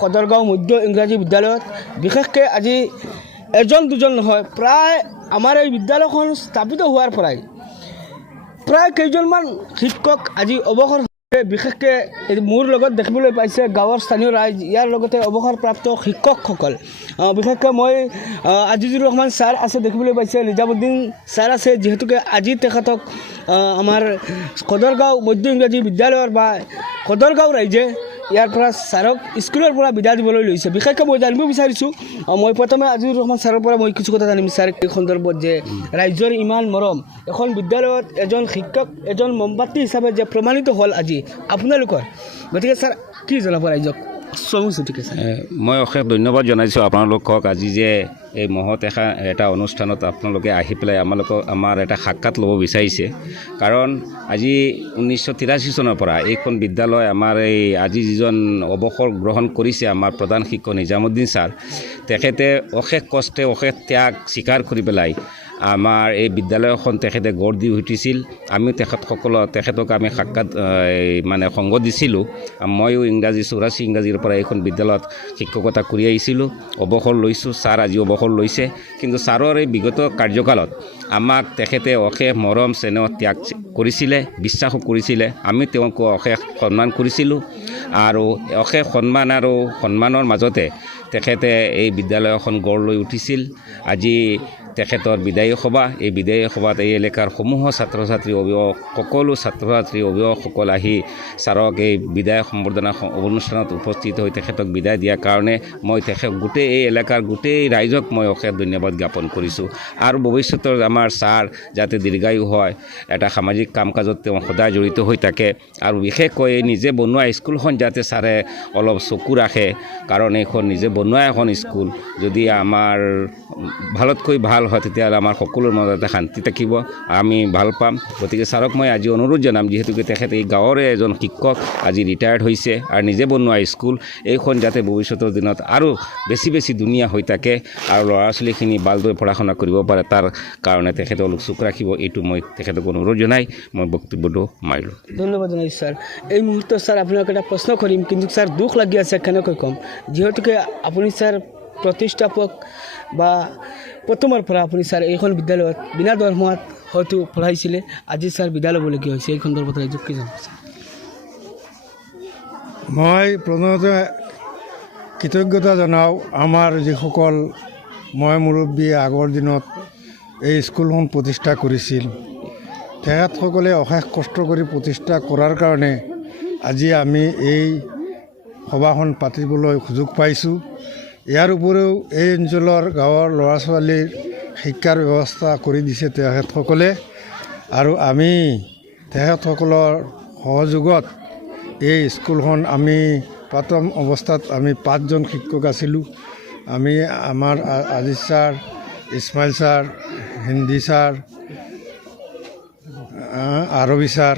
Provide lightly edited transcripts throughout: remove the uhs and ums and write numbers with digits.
সদৰগাঁও মধ্য ইংৰাজী বিদ্যালয়ত বিশেষকৈ আজি এজন দুজন নহয় প্ৰায় আমাৰ এই বিদ্যালয়খন স্থাপিত হোৱাৰ পৰাই প্ৰায় কেইজনমান শিক্ষক আজি অৱসৰ বিশেষকৈ মোৰ লগত দেখিবলৈ পাইছে গাঁৱৰ স্থানীয় ৰাইজ ইয়াৰ লগতে অৱসৰপ্ৰাপ্ত শিক্ষকসকল বিশেষকৈ মই আজিজুৰ ৰহমান ছাৰ আছে দেখিবলৈ পাইছে নিজামুদ্দিন ছাৰ আছে যিহেতুকে আজি তেখেতক আমাৰ সদৰগাঁও মধ্য ইংৰাজী বিদ্যালয়ৰ বা সদৰগাঁও ৰাইজে ইয়াৰ পৰা ছাৰক স্কুলৰ পৰা বিদায় দিবলৈ লৈছে বিশেষকৈ মই জানিব বিচাৰিছোঁ মই প্ৰথমে আজিজুৰ ৰহমান ছাৰৰ পৰা মই কিছু কথা জানিম ছাৰ এই সন্দৰ্ভত যে ৰাইজৰ ইমান মৰম এখন বিদ্যালয়ত এজন শিক্ষক এজন মমবাতি হিচাপে যে প্ৰমাণিত হ'ল আজি আপোনালোকৰ গতিকে ছাৰ কি জনাব ৰাইজক ঠিক আছে মই অশেষ ধন্যবাদ জনাইছোঁ আপোনালোকক আজি যে এই মহৎ এটা অনুষ্ঠানত আপোনালোকে আহি পেলাই আমাৰ এটা সাক্ষাৎ ল'ব বিচাৰিছে কাৰণ আজি 1983 চনৰ পৰা এইখন বিদ্যালয় আমাৰ এই আজি যিজন অৱসৰ গ্ৰহণ কৰিছে আমাৰ প্ৰধান শিক্ষক নিজামুদ্দিন ছাৰ তেখেতে অশেষ কষ্টে অশেষ ত্যাগ স্বীকাৰ কৰি পেলাই আমাৰ এই বিদ্যালয়খন তেখেতে গঢ় দি উঠিছিল আমিও তেখেতক আমি সাক্ষাৎ মানে সংগ দিছিলোঁ ময়ো 84 ইংৰাজীৰ পৰা এইখন বিদ্যালয়ত শিক্ষকতা কৰি আহিছিলোঁ অৱসৰ লৈছোঁ ছাৰ আজি অৱসৰ লৈছে কিন্তু ছাৰৰ এই বিগত কাৰ্যকালত আমাক তেখেতে অশেষ মৰম চেনেহ ত্যাগ কৰিছিলে বিশ্বাসো কৰিছিলে আমি তেওঁক অশেষ সন্মান কৰিছিলোঁ আৰু অশেষ সন্মান আৰু সন্মানৰ মাজতে তেখেতে এই বিদ্যালয়খন গঢ় লৈ উঠিছিল আজি তেখেতৰ বিদায়ী সভা এই বিদায়ী সভাত এই এলেকাৰ সমূহ ছাত্ৰ ছাত্ৰী অভিভাৱক সকলো ছাত্ৰ ছাত্ৰী অভিভাৱকসকল আহি ছাৰক এই বিদায় সম্বৰ্ধনা অনুষ্ঠানত উপস্থিত হৈ তেখেতক বিদায় দিয়াৰ কাৰণে মই গোটেই এই এলেকাৰ গোটেই ৰাইজক মই অশেষ ধন্যবাদ জ্ঞাপন কৰিছোঁ আৰু ভৱিষ্যতৰ আমাৰ ছাৰ যাতে দীৰ্ঘায়ু হয় এটা সামাজিক কাম কাজত তেওঁ সদায় জড়িত হৈ থাকে আৰু বিশেষকৈ এই নিজে বনোৱা স্কুলখন যাতে ছাৰে অলপ চকু ৰাখে কাৰণ এইখন নিজে বনোৱা এখন স্কুল যদি আমাৰ ভালতকৈ ভাল হয় তেতিয়াহ'লে আমাৰ সকলোৰ মাজতে শান্তি থাকিব আমি ভাল পাম গতিকে ছাৰক মই আজি অনুৰোধ জনাম যিহেতুকে তেখেতে এই গাঁৱৰে এজন শিক্ষক আজি ৰিটায়াৰ্ড হৈছে আৰু নিজে বনোৱা স্কুল এইখন যাতে ভৱিষ্যতৰ দিনত আৰু বেছি ধুনীয়া হৈ থাকে আৰু ল'ৰা ছোৱালীখিনি ভালদৰে পঢ়া শুনা কৰিব পাৰে তাৰ কাৰণে তেখেতে অলপ চকু ৰাখিব এইটো মই তেখেতক অনুৰোধ জনাই মই বক্তব্যটো মাৰিলোঁ ধন্যবাদ জনাইছোঁ ছাৰ এই মুহূৰ্তত ছাৰ আপোনাক এটা প্ৰশ্ন কৰিম কিন্তু ছাৰ দুখ লাগি আছে কেনেকৈ ক'ম যিহেতুকে আপুনি ছাৰ প্ৰতিষ্ঠাপক বা প্ৰথমৰ পৰা আপুনি ছাৰ এইখন বিদ্যালয়ত বিনা দৰমহাত হয়তো পঢ়াইছিলে আজি ছাৰ বিদায় ল'বলগীয়া হৈছে এই সন্দৰ্ভত ৰাইজক কি জানো মই প্ৰথমতে কৃতজ্ঞতা জনাওঁ আমাৰ যিসকল মই মুৰব্বী আগৰ দিনত এই স্কুলখন প্ৰতিষ্ঠা কৰিছিল তেখেতসকলে অশেষ কষ্ট কৰি প্ৰতিষ্ঠা কৰাৰ কাৰণে আজি আমি এই সভাখন পাতিবলৈ সুযোগ পাইছোঁ ইয়াৰ উপৰিও এই অঞ্চলৰ গাঁৱৰ ল'ৰা ছোৱালীৰ শিক্ষাৰ ব্যৱস্থা কৰি দিছে তেখেতসকলে আৰু আমি তেখেতসকলৰ সহযোগত এই স্কুলখন আমি প্ৰথম অৱস্থাত আমি 5জন শিক্ষক আছিলোঁ আমি আমাৰ Aziz sir Ismail sir Hindi sir আৰবী ছাৰ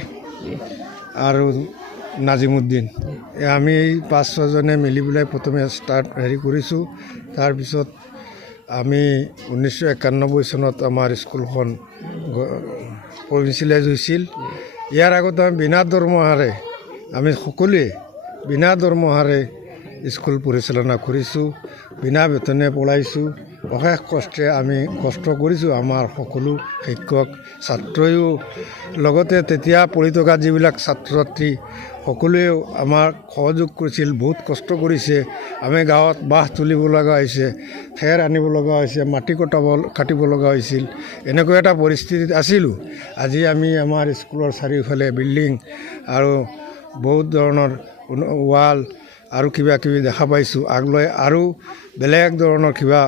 আৰু নাজিমুদ্দিন আমি এই 5-6জনে মিলি পেলাই প্ৰথমে কৰিছোঁ তাৰপিছত আমি 1991 চনত আমাৰ স্কুলখন প্ৰভিঞ্চিয়েলাইজ হৈছিল ইয়াৰ আগতে আমি বিনা দৰমহাৰে আমি সকলোৱে বিনা দৰমহাৰে স্কুল পৰিচালনা কৰিছোঁ বিনা বেতনে পঢ়াইছোঁ অশেষ কষ্টে আমি কষ্ট কৰিছোঁ আমাৰ সকলো শিক্ষক ছাত্ৰয়ো লগতে তেতিয়া পঢ়ি থকা যিবিলাক ছাত্ৰ ছাত্ৰী সকলোৱেও আমাক সহযোগ কৰিছিল বহুত কষ্ট কৰিছে আমি গাঁৱত বাঁহ তুলিব লগা হৈছে খেৰ আনিব লগা হৈছে মাটি কাটিব লগা হৈছিল এনেকুৱা এটা পৰিস্থিতিত আছিলোঁ আজি আমি আমাৰ স্কুলৰ চাৰিওফালে বিল্ডিং আৰু বহুত ধৰণৰ ৱাল আৰু কিবা কিবি দেখা পাইছোঁ আগলৈ আৰু বেলেগ ধৰণৰ কিবা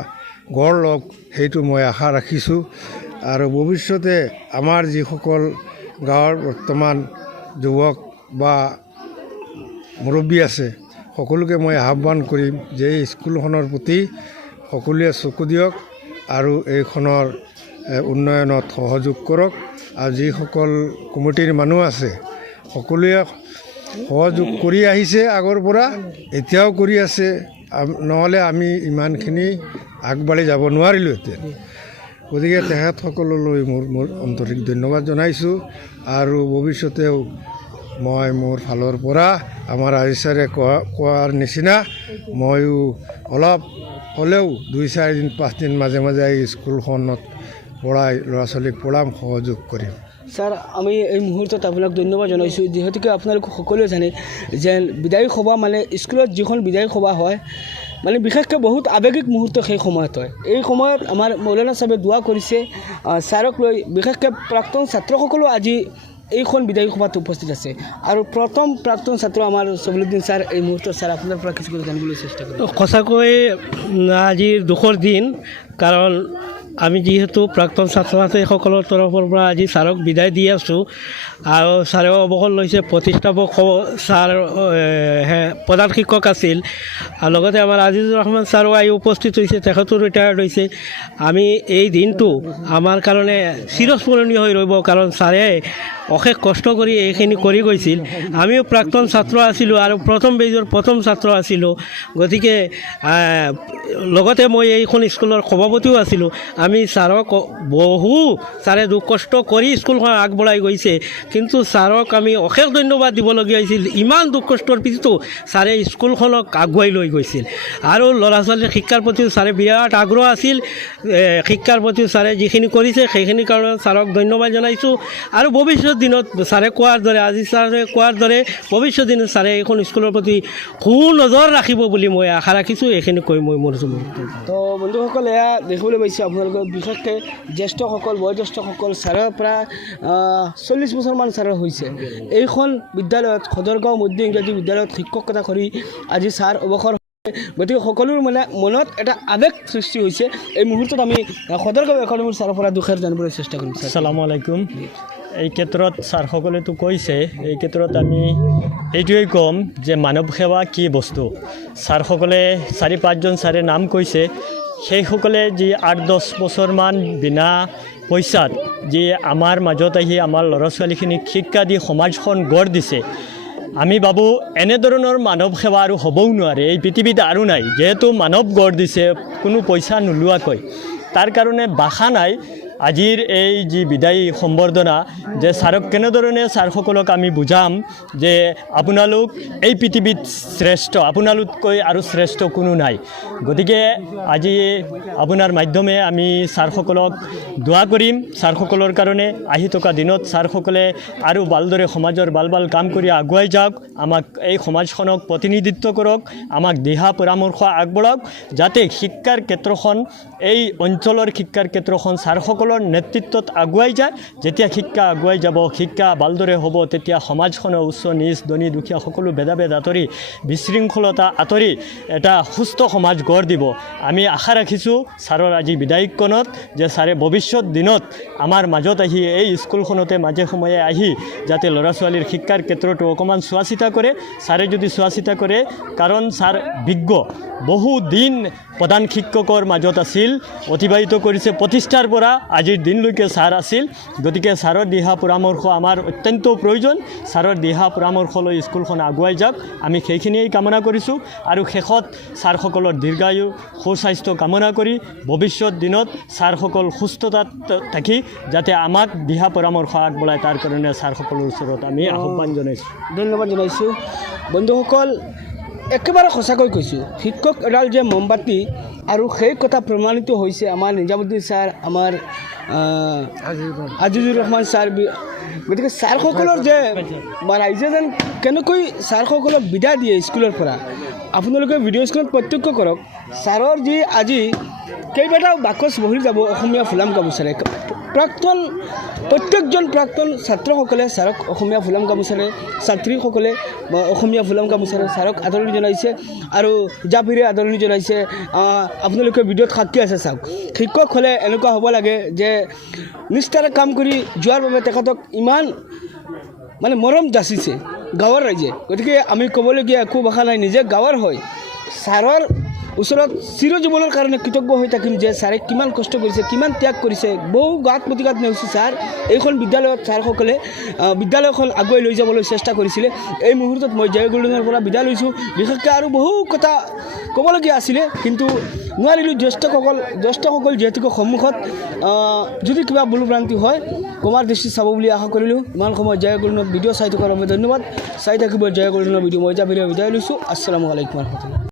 গঢ় লওক সেইটো মই আশা ৰাখিছোঁ আৰু ভৱিষ্যতে আমাৰ যিসকল গাঁৱৰ বৰ্তমান যুৱক বা মুৰব্বী আছে সকলোকে মই আহ্বান কৰিম যে এই স্কুলখনৰ প্ৰতি সকলোৱে চকু দিয়ক আৰু এইখনৰ উন্নয়নত সহযোগ কৰক আৰু যিসকল কমিটিৰ মানুহ আছে সকলোৱে সহযোগ কৰি আহিছে আগৰ পৰা এতিয়াও কৰি আছে নহ'লে আমি ইমানখিনি আগবাঢ়ি যাব নোৱাৰিলোহেঁতেন গতিকে তেখেতসকললৈ মোৰ আন্তৰিক ধন্যবাদ জনাইছোঁ আৰু ভৱিষ্যতেও মই মোৰ ফালৰ পৰা আমাৰ আশিষ ছাৰে কোৱাৰ নিচিনা ময়ো অলপ হ'লেও 2-4 দিন 5 দিন মাজে মাজে এই স্কুলখনত পঢ়াই ল'ৰা ছোৱালীক পঢ়াম সহযোগ কৰিম ছাৰ আমি এই মুহূৰ্তত আপোনাক ধন্যবাদ জনাইছোঁ যিহেতুকে আপোনালোক সকলোৱে জানে যে বিদায়ী সভা মানে স্কুলত যিখন বিদায়ী সভা হয় মানে বিশেষকৈ বহুত আৱেগিক মুহূৰ্ত সেই সময়ত হয় এই সময়ত আমাৰ মৌলানা চাহেবে দোৱা কৰিছে ছাৰক লৈ বিশেষকৈ প্ৰাক্তন ছাত্ৰসকলো আজি এইখন বিদায়ী সভাত উপস্থিত আছে আৰু প্ৰথম প্ৰাক্তন ছাত্ৰ আমাৰ চবলুদ্দিন ছাৰ এই মুহূৰ্তত ছাৰ আপোনাৰ পৰা কিছু কথা জানিবলৈ চেষ্টা কৰিম সঁচাকৈ আজিৰ দুখৰ দিন কাৰণ আমি যিহেতু প্ৰাক্তন ছাত্ৰ ছাত্ৰীসকলৰ তৰফৰ পৰা আজি ছাৰক বিদায় দি আছোঁ আৰু ছাৰেও অৱসৰ লৈছে প্ৰতিষ্ঠাপক ছাৰ প্ৰধান শিক্ষক আছিল আৰু লগতে আমাৰ আজিজুৰ ৰহমান ছাৰো আহি উপস্থিত হৈছে তেখেতো ৰিটায়াৰ্ড হৈছে আমি এই দিনটো আমাৰ কাৰণে চিৰস্মৰণীয় হৈ ৰ'ব কাৰণ ছাৰে অশেষ কষ্ট কৰি এইখিনি কৰি গৈছিল আমিও প্ৰাক্তন ছাত্ৰ আছিলোঁ আৰু প্ৰথম বেজৰ প্ৰথম ছাত্ৰ আছিলোঁ গতিকে লগতে মই এইখন স্কুলৰ সভাপতিও আছিলোঁ আমি ছাৰক ছাৰে দুখ কষ্ট কৰি স্কুলখন আগবঢ়াই গৈছে কিন্তু ছাৰক আমি অশেষ ধন্যবাদ দিবলগীয়া হৈছিল ইমান দুখ কষ্টৰ পিছতো ছাৰে স্কুলখনক আগুৱাই লৈ গৈছিল আৰু ল'ৰা ছোৱালীৰ শিক্ষাৰ প্ৰতিও ছাৰে বিৰাট আগ্ৰহ আছিল শিক্ষাৰ প্ৰতিও ছাৰে যিখিনি কৰিছে সেইখিনিৰ কাৰণে ছাৰক ধন্যবাদ জনাইছোঁ আৰু ভৱিষ্যত দিনত ছাৰে কোৱাৰ দৰে আজি ছাৰে কোৱাৰ দৰে ভৱিষ্যত দিনত ছাৰে এইখন স্কুলৰ প্ৰতি সুনজৰ ৰাখিব বুলি মই আশা ৰাখিছোঁ এইখিনি কৈ মই মোৰ তো বন্ধুসকল এয়া দেখিবলৈ পাইছে আপোনালোকৰ বিশেষকৈ জ্যেষ্ঠসকল বয়োজ্যেষ্ঠসকল ছাৰৰ পৰা 40 বছৰমান ছাৰৰ হৈছে এইখন বিদ্যালয়ত সদৰগাঁও মধ্য ইংৰাজী বিদ্যালয়ত শিক্ষকতা কৰি আজি ছাৰ অৱসৰ গতিকে সকলোৰে মানে মনত এটা আৱেগ সৃষ্টি হৈছে এই মুহূৰ্তত আমি সদৰগাঁও একাডেমীৰ ছাৰৰ পৰা দুখেৰ জানিবলৈ চেষ্টা কৰিম আসসালামু আলাইকুম এই ক্ষেত্ৰত ছাৰসকলেতো কৈছে এই ক্ষেত্ৰত আমি এইটোৱেই ক'ম যে মানৱ সেৱা কি বস্তু ছাৰসকলে 4-5জন ছাৰে নাম কৈছে সেইসকলে যি 8-10 বছৰমান বিনা পইচাত যি আমাৰ মাজত আহি আমাৰ ল'ৰা ছোৱালীখিনিক শিক্ষা দি সমাজখন গঢ় দিছে আমি ভাবোঁ এনেধৰণৰ মানৱ সেৱা আৰু হ'বও নোৱাৰে এই পৃথিৱীত আৰু নাই যিহেতু মানৱ গঢ় দিছে কোনো পইচা নোলোৱাকৈ তাৰ কাৰণে ভাষা নাই আজিৰ এই যি বিদায়ী সম্বৰ্ধনা যে ছাৰক কেনেধৰণে ছাৰসকলক আমি বুজাম যে আপোনালোক এই পৃথিৱীত শ্ৰেষ্ঠ আপোনালোকতকৈ আৰু শ্ৰেষ্ঠ কোনো নাই গতিকে আজি আপোনাৰ মাধ্যমে আমি ছাৰসকলক দোৱা কৰিম ছাৰসকলৰ কাৰণে আহি থকা দিনত ছাৰসকলে আৰু ভালদৰে সমাজৰ ভাল কাম কৰি আগুৱাই যাওক আমাক এই সমাজখনক প্ৰতিনিধিত্ব কৰক আমাক দিহা পৰামৰ্শ আগবঢ়াওক যাতে শিক্ষাৰ ক্ষেত্ৰখন এই অঞ্চলৰ শিক্ষাৰ ক্ষেত্ৰখন ছাৰসকল নেতৃত্বত আগুৱাই যায় যেতিয়া শিক্ষা আগুৱাই যাব শিক্ষা ভালদৰে হ'ব তেতিয়া সমাজখনৰ উচ্চ নিচ ধনী দুখীয়া সকলো ভেদাভেদ আঁতৰি বিশৃংখলতা আঁতৰি এটা সুস্থ সমাজ গঢ় দিব আমি আশা ৰাখিছোঁ ছাৰৰ আজি বিদায়িকণত যে ছাৰে ভৱিষ্যত দিনত আমাৰ মাজত আহি এই স্কুলখনতে মাজে সময়ে আহি যাতে ল'ৰা ছোৱালীৰ শিক্ষাৰ ক্ষেত্ৰতো অকণমান চোৱা চিতা কৰে ছাৰে যদি চোৱা চিতা কৰে কাৰণ ছাৰ বিজ্ঞ বহু দিন প্ৰধান শিক্ষকৰ মাজত আছিল অতিবাহিত কৰিছে প্ৰতিষ্ঠাৰ পৰা আজিৰ দিনলৈকে ছাৰ আছিল গতিকে ছাৰৰ দিহা পৰামৰ্শ আমাৰ অত্যন্ত প্ৰয়োজন ছাৰৰ দিহা পৰামৰ্শ লৈ স্কুলখন আগুৱাই যাওক আমি সেইখিনিয়েই কামনা কৰিছোঁ আৰু শেষত ছাৰসকলৰ দীৰ্ঘায়ু সুস্বাস্থ্য কামনা কৰি ভৱিষ্যত দিনত ছাৰসকল সুস্থতাত থাকি যাতে আমাক দিহা পৰামৰ্শ আগবঢ়ায় তাৰ কাৰণে ছাৰসকলৰ ওচৰত আমি আহ্বান জনাইছোঁ ধন্যবাদ জনাইছোঁ বন্ধুসকল একেবাৰে সঁচাকৈ কৈছোঁ শিক্ষক এডাল যে মমবাতি আৰু সেই কথা প্ৰমাণিত হৈছে আমাৰ নিজামুদ্দিন ছাৰ আমাৰ আজিজুৰ ৰহমান ছাৰ গতিকে ছাৰসকলৰ যে ৰাইজে যেন কেনেকৈ ছাৰসকলক বিদায় দিয়ে স্কুলৰ পৰা আপোনালোকে ভিডিঅ' স্ক্ৰীণত প্ৰত্যক্ষ কৰক ছাৰৰ যি আজি কেইবাটাও বাকচ বহি যাব অসমীয়া ফুলাম গামোচাৰে প্ৰত্যেকজন প্ৰাক্তন ছাত্ৰসকলে ছাৰক অসমীয়া ফুলাম গামোচাৰে ছাত্ৰীসকলে অসমীয়া ফুলাম গামোচাৰে ছাৰক আদৰণি জনাইছে আৰু জাপিৰে আদৰণি জনাইছে আপোনালোকে ভিডিঅ'ত সাক্ষী আছে চাওক শিক্ষক হ'লে এনেকুৱা হ'ব লাগে যে নিষ্ঠাৰে কাম কৰি যোৱাৰ বাবে তেখেতক ইমান মানে মৰম যাচিছে গাঁৱৰ ৰাইজে গতিকে আমি ক'বলগীয়া একো ভাষা নাই নিজে গাঁৱৰ হয় ছাৰৰ ওচৰত চিৰজীৱনৰ কাৰণে কৃতজ্ঞ হৈ থাকিম যে ছাৰে কিমান কষ্ট কৰিছে কিমান ত্যাগ কৰিছে বহু গাত প্ৰতিঘাত নেওচি ছাৰ এইখন বিদ্যালয়ত ছাৰসকলে বিদ্যালয়খন আগুৱাই লৈ যাবলৈ চেষ্টা কৰিছিলে এই মুহূৰ্তত মই জয়গুৰুজনৰ পৰা বিদায় লৈছোঁ বিশেষকৈ আৰু বহু কথা ক'বলগীয়া আছিলে কিন্তু নোৱাৰিলোঁ জ্যেষ্ঠসকল যিহেতুকে সন্মুখত যদি কিবা ভুলভ্ৰান্তি হয় কমাৰ দৃষ্টি চাব বুলি আশা কৰিলোঁ। ইমান সময় জয় গুৰুজনাৰ ভিডিঅ' চাই থকাৰ বাবে ধন্যবাদ। চাই থাকিব জয় গুৰুজনাৰ ভিডিঅ'। মই এতিয়া ভিডিঅ' বিদায় লৈছোঁ। আসসালামু আলাইকুম।